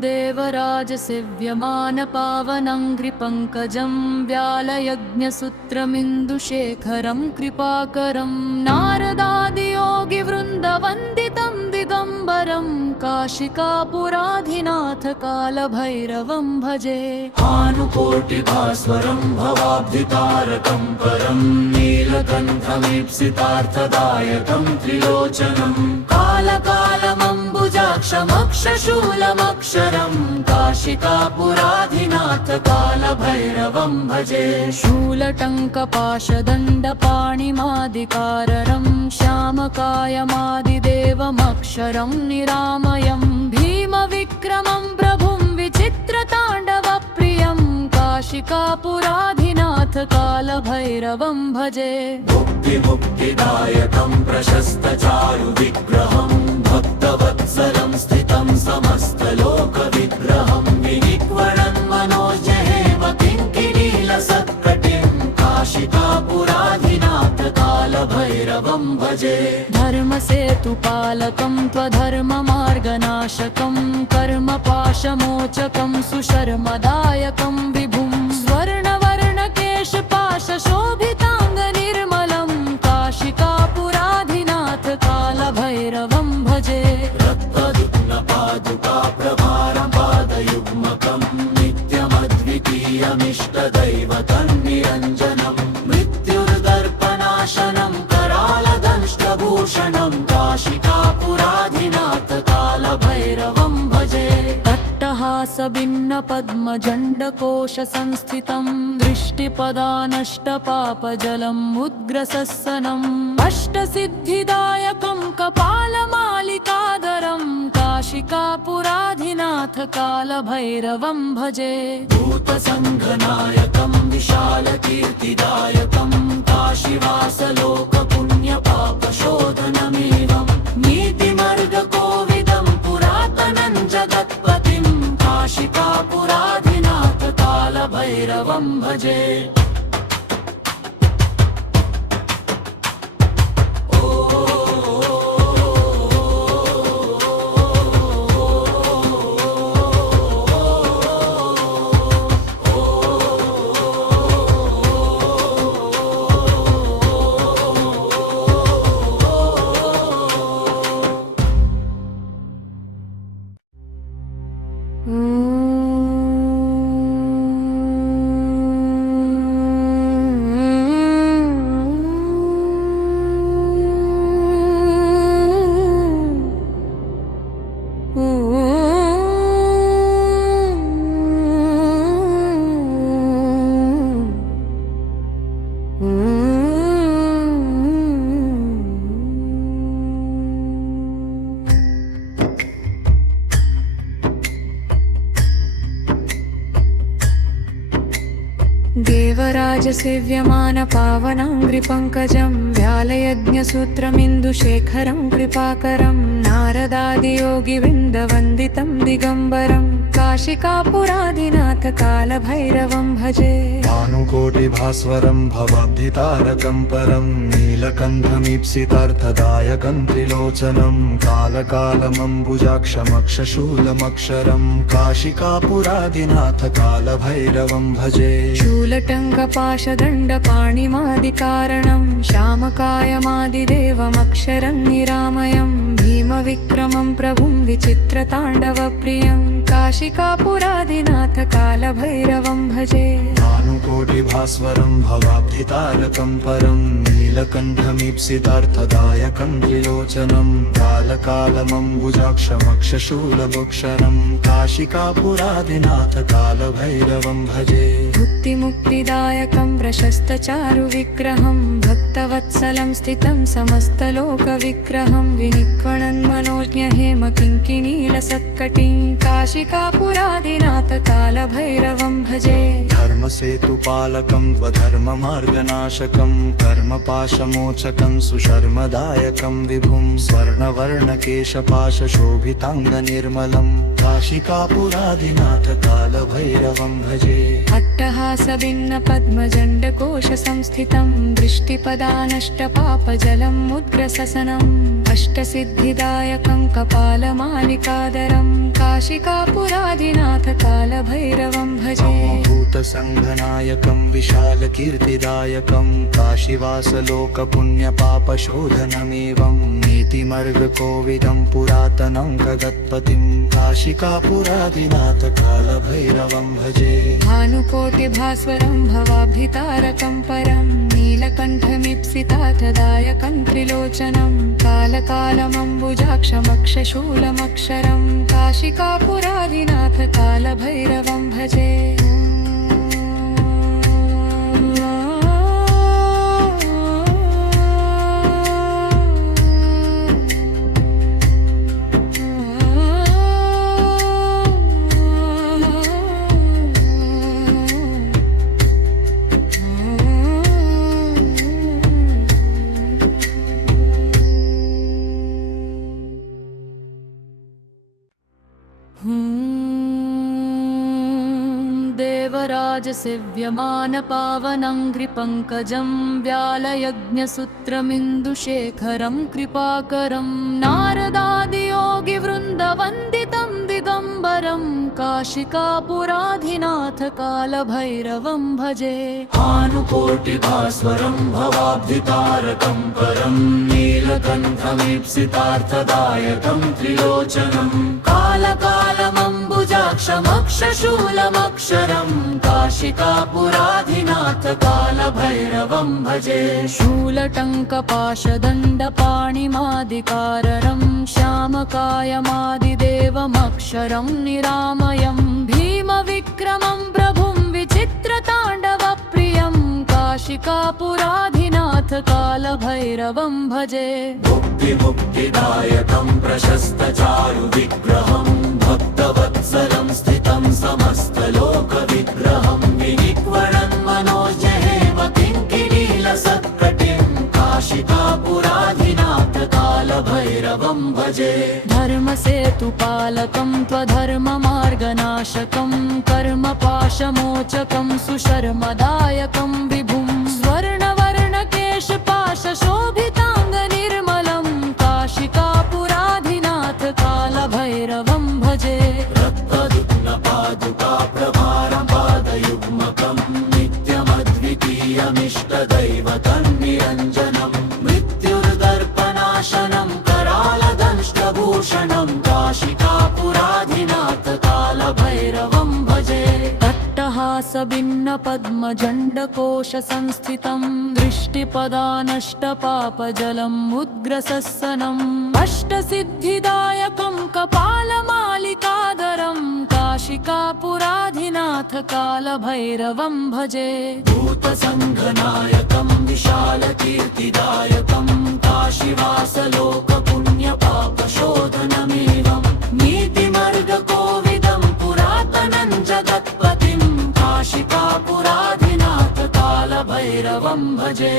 देवराजसेव्यमानपावनङ्घ्रिपङ्कजं व्यालयज्ञसूत्रमिन्दुशेखरं कृपाकरं नारदादियोगिवृन्दवन्दितं दिगम्बरं काशिकापुराधिनाथ कालभैरवं भजे। भानुकोटिभास्वरं भवाब्धितारकं परं नीलकण्ठमीप्सितार्थदायकं त्रिलोचनं कालकालमम्बुजाक्षमक्षशूलमक्षरं काशिकापुराधिनाथ कालभैरवं भजे। शूलटङ्कपाशदण्डपाणिमादिकारं श्यामकायमादिदेवमक्षरं निरामयं भीमविक्रमं प्रभुं विचित्रताण्डवप्रियं काशिकापुराधिनाथ कालभैरवं भजे। मुक्तिदायकं प्रशस्तचारुविग्रहं भक्तवत्सलं स्थितं समस्तलोकविग्रहं विनिक्वणन् मनोजहेम किङ्किणीलसत्कटिं काशिकापुराधिनाथ कालभैरवं भजे। धर्मसेतुपालकं त्वधर्ममार्गनाशकं कर्मपाशमोचकं सुशर्मदायकं विभुं स्वर्णवर्णकेशपाशशोभिताङ्गनिर्मलं काशिकापुराधिनाथ कालभैरवं भजे। रक्तदुग्नपादुकाप्रभारपादयुग्मकं नित्यमद्वितीयमिष्टदैवतन्निरञ्जनं मृत्युर्दर्पनाशनं करालदंष्टभूषणं काशिकापुराधिनाथ कालभैरवं भजे। अट्टहासभिन्नपद्मजण्डकोशसंस्थितं दृष्टिपदानष्टपापजलम् उद्ग्रसस्सनम् अष्टसिद्धिदायकं कपालमालिकाधरं काशिकापुराधिनाथ कालभैरवं भजे। भूतसङ्घनायकं विशालकीर्तिदायकं काशीवासलोकपुण्यपापशोधनमेवं नीतिमर्गकोविदं पुरातनं जगत्पतिं काशिकापुराधिनाथ कालभैरवं भजे। देवराजसेव्यमानपावनाङ्घ्रिपङ्कजं व्यालयज्ञसूत्रमिन्दुशेखरं कृपाकरं नारदादियोगिवृन्दवन्दितं दिगम्बरं काशिकापुराधिनाथ कालभैरवं भजे। भानुकोटिभास्वरं भवाब्धितारकं परं नीलकण्ठमीप्सितार्थदायकं त्रिलोचनं कालकालमम्बुजाक्षमक्षशूलमक्षरं काशिकापुराधिनाथ कालभैरवं भजे। शूलटङ्कपाशदण्डपाणिमादिकारणं श्यामकायमादिदेवमक्षरं निरामयं भीमविक्रमं प्रभुं विचित्रताण्डवप्रियं काशिकापुराधिनाथ कालभैरवं भजे। भानुकोटिभास्वरं भवाब्धितारकं परं नीलकण्ठमीप्सितार्थदायकं त्रिलोचनं कालकालमम्बुजाक्षमक्षशूलमक्षरं काशिकापुराधिनाथ कालभैरवं भजे। मुक्तिदायकं प्रशस्तचारुविग्रहं भक्तवत्सलं स्थितं समस्तलोकविग्रहं विनिक्वणन् मनोज्ञहेम किङ्किणीलसत्कटिं काशिकापुराधिनाथ कालभैरवं भजे। धर्मसेतुपालकं त्वधर्ममार्गनाशकं कर्मपाशमोचकं सुशर्मदायकं विभुं स्वर्णवर्णकेशपाशशोभिताङ्गनिर्मलं काशिकापुराधिनाथ कालभैरवं भजे। अट्टहासभिन्नपद्मजण्डकोशसंस्थितं दृष्टिपदानष्टपापजलम् उद्ग्रससनम् अष्टसिद्धिदायकं कपालमालिकाधरं काशिकापुरादिनाथ कालभैरवं भजे। भूतसङ्घनायकं विशालकीर्तिदायकं काशीवासलोकपुण्यपापशोधनमेवं नीतिमर्गकोविदं पुरातनं कगत्पतिं काशिकापुरादिनाथ कालभैरवं भजे। भानुकोटिभास्वरं भवाब्धितारकं परं नीलकण्ठमीप्सितार्थदायकं त्रिलोचनं कालकालमम्बुजाक्षमक्षशूलमक्षरं काशिकापुरादिनाथ कालभैरवं भजे। देवराजसेव्यमानपावनङ्घ्रिपङ्कजं व्यालयज्ञसूत्रमिन्दुशेखरं कृपाकरं नारदादियोगिवृन्दवन्दितं दिगम्बरं काशिकापुराधिनाथ कालभैरवं भजे। भानुकोटिभास्वरं भवाब्धितारकं परं नीलकण्ठमीप्सितार्थदायकं त्रिलोचनं कालकालमम्बुजाक्षमक्षशूलमक्षरं काशिकापुराधिनाथ कालभैरवं भजे। शूलटङ्कपाशदण्डपाणिमादिकारं श्यामकायमादिदेवमक्षरं निरामयं भीमविक्रमं प्रभुं विचित्रताण्डवप्रियं काशिकापुराधिनाथ कालभैरवं भजे। मुक्तिदायकं प्रशस्तचारुविग्रहं भक्तवत्सलं स्थितं समस्तलोकविग्रहं विनिक्वणं मनोजहेमकिङ्किणीलसत्कटिं काशिकापुराधिनाथ कालभैरवं भजे। धर्मसेतुपालकं त्वधर्ममार्गनाशकं कर्मपाशमोचकं सुशर्मदायकं विभुं स्वर्णवर्णकेशपाशशोभिताङ्गनिर्मलं काशिकापुराधिनाथ कालभैरवं भजे। रक्तदुग्नपादुकाप्रभारपादयुग्मकं नित्यमद्वितीयमिष्टदैवतन्निरञ्जनं मृत्युर्दर्पनाशनं करालदंष्टभूषणं काशिकापुराधिनाथ कालभैरवं भजे। अट्टहासभिन्नपद्मजण्डकोशसंस्थितं दृष्टिपदानष्टपापजलम् उद्ग्रसस्सनम् अष्टसिद्धिदायकं कपालमालिकाधरं काशिकापुराधिनाथ कालभैरवं भजे। भूतसङ्घनायकं विशालकीर्तिदायकं काशीवासलोकपुण्यपापशोधनमेवं नीतिमर्गकोविदं पुरातनं जगत्पतिं काशिकापुराधिनाथ कालभैरवं भजे।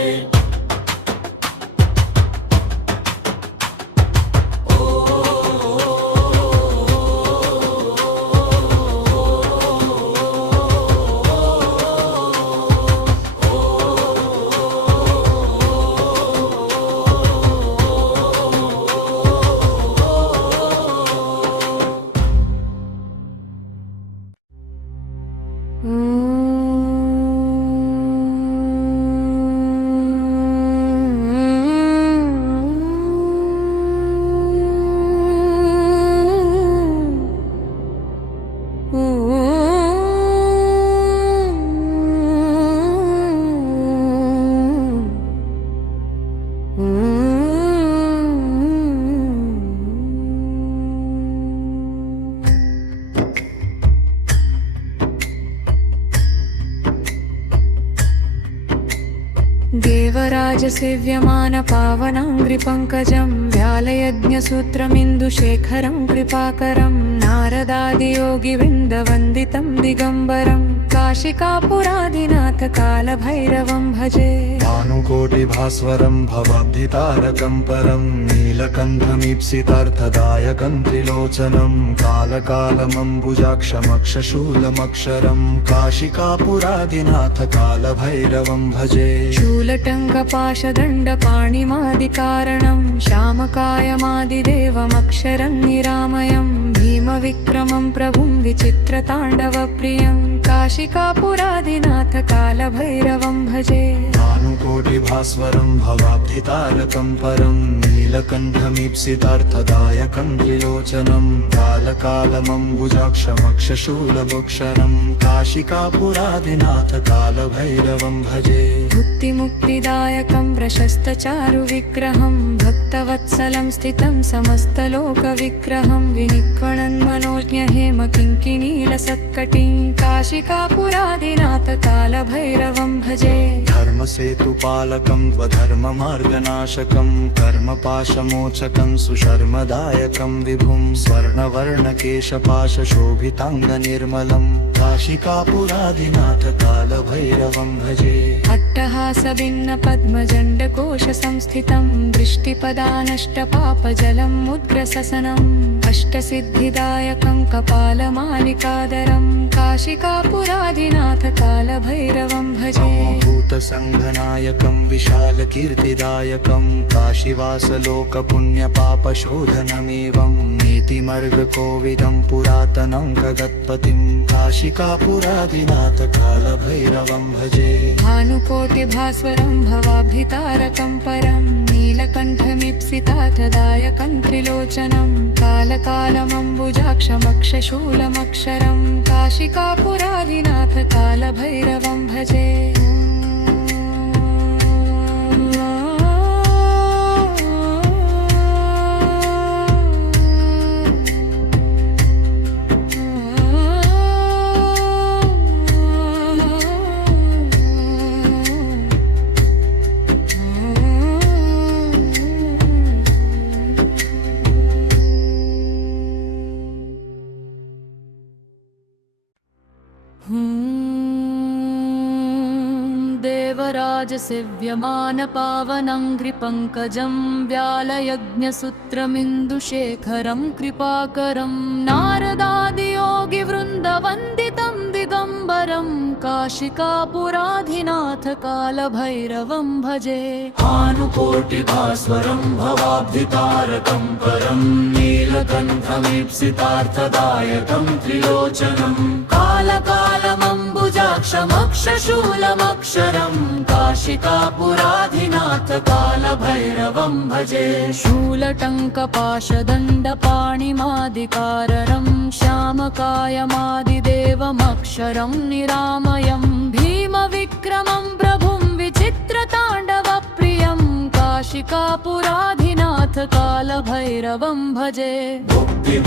देवराजसेव्यमानपावनाङ्घ्रिपङ्कजं व्यालयज्ञसूत्रमिन्दुशेखरं कृपाकरं नारदादियोगिवृन्दवन्दितं दिगम्बरं काशिकापुरादिनाथ कालभैरवं भजे। भानुकोटिभास्वरं भवाब्धितारकं परं नीलकण्ठमीप्सितार्थदायकं त्रिलोचनं कालकालमम्बुजाक्षमक्षशूलमक्षरं काशिकापुरादिनाथ कालभैरवं भजे। शूलटङ्कपाश पाशदण्डपाणिमादिकारणं श्यामकायमादिदेवमक्षरं निरामयं भीमविक्रमं प्रभुं विचित्रताण्डवप्रियं काशिकापुरादिनाथ कालभैरवं भजे भानुकोटिभास्वरं भवाब्धितारकं परं नीलकण्ठमीप्सितार्थदायकं त्रिलोचनं कालकालमम्बुजाक्षमक्षशूलभक्षरं काशिकापुरादिनाथ कालभैरवं भजे मुक्तिदायकं प्रशस्तचारुविग्रहं भक्तवत्सलं स्थितं समस्तलोकविग्रहं विनिक्वणन् मनोज्ञहेम किङ्किणीलसत्कटिं काशिकापुरादिनाथ कालभैरवं भजे धर्मसेतुपालकं स्वधर्ममार्गनाशकं कर्मपाशमोचकं सुशर्मदायकं विभुं स्वर्णवर्णकेशपाशशोभिताङ्गनिर्मलं काशिकापुरादिनाथ कालभैरवं भजे अट्टहासभिन्नपद्मजण्डकोशसंस्थितं दृष्टिपदानष्टपापजलं मुद्रससनम् अष्टसिद्धिदायकं कपालमालिकादरं काशिकापुरादिनाथ कालभैरवं भजे भूतसङ्घनायकं विशालकीर्तिदायकं काशीवासलोकपुण्यपापशोधनमेवं नीतिमर्गकोविदं पुरातनं गगत्पतिं काशिकापुरादिनाथ कालभैरवं भजे भानुकोटिभास्वरं भवाब्धितारकं परं नीलकण्ठमीप्सितार्थदायकं त्रिलोचनं कालकालमम्बुजाक्षमक्षशूलमक्षरं काशिकापुरादिनाथ कालभैरवं भजे देवराजसेव्यमानपावनङ्घ्रिपङ्कजं व्यालयज्ञसूत्रमिन्दुशेखरं कृपाकरं नारदादियोगिवृन्दवन्दितं दिगम्बरं काशिकापुराधिनाथ कालभैरवं भजे भानुकोटिभास्वरं भवाब्धितारकं परं नीलकण्ठमीप्सितार्थदायकं त्रिलोचनं कालकालमम्बुजाक्षमक्षशूलमक्षरं काशिकापुराधिनाथ कालभैरवं भजे शूलटङ्कपाशदण्डपाणिमादिकारं श्यामकायमादिदेवमक्षरं निरामयं भीमविक्रमं प्रभुं विचित्रताण्डवप्रियं काशिकापुराधिनाथ कालभैरवं भजे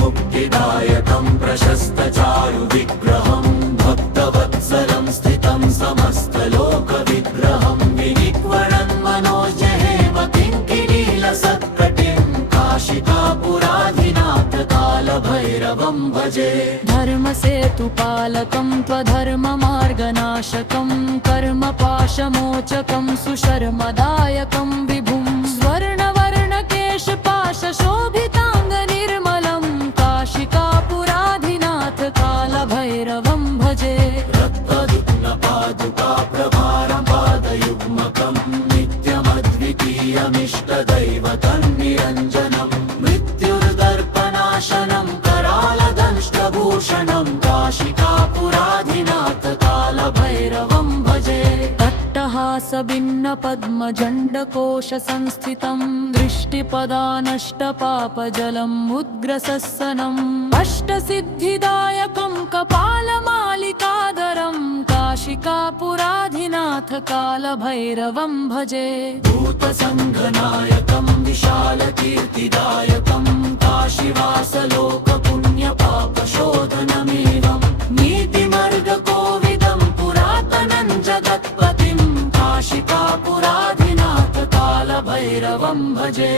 मुक्तिदायकं प्रशस्तचारुविग्रहं भक्तवत्सलं स्थितं समस्तलोकविग्रहं विनिक्वणन् मनोजहेम किङ्किणीलसत्कटिं काशिकापुराधिनाथ कालभैरवं भजे धर्मसेतुपालकं त्वधर्ममार्गनाशकं कर्मपाशमोचकं सुशर्मदायकं विभुं स्वर्णवर्णकेशपाशशोभिताङ्गनिर्मलं काशिकापुराधिनाथ कालभैरवं भजे रत्नपादुकाप्रभारपादयुग्मकं नित्यमद्वितीयमिष्टदैवतन्निरञ्जनं मृत्युर्दर्पनाशनं करालदंष्टभूषणं काशिकापुराधिनाथ कालभैरवं भजे अट्टहासभिन्नपद्मजण्डकोशसंस्थितं दृष्टिपदानष्टपापजलम् उद्ग्रसस्सनम् अष्टसिद्धिदायकं कपालमालिकादरं काशिकापुराधिनाथ कालभैरवं भजे भूतसङ्घनायकं विशालकीर्तिदायकं काशीवासलोकपुण्यपापशोधनमेवं नीतिमर्गकोविदं पुरातनं जगत्पतिं काशिकापुराधिनाथ कालभैरवं भजे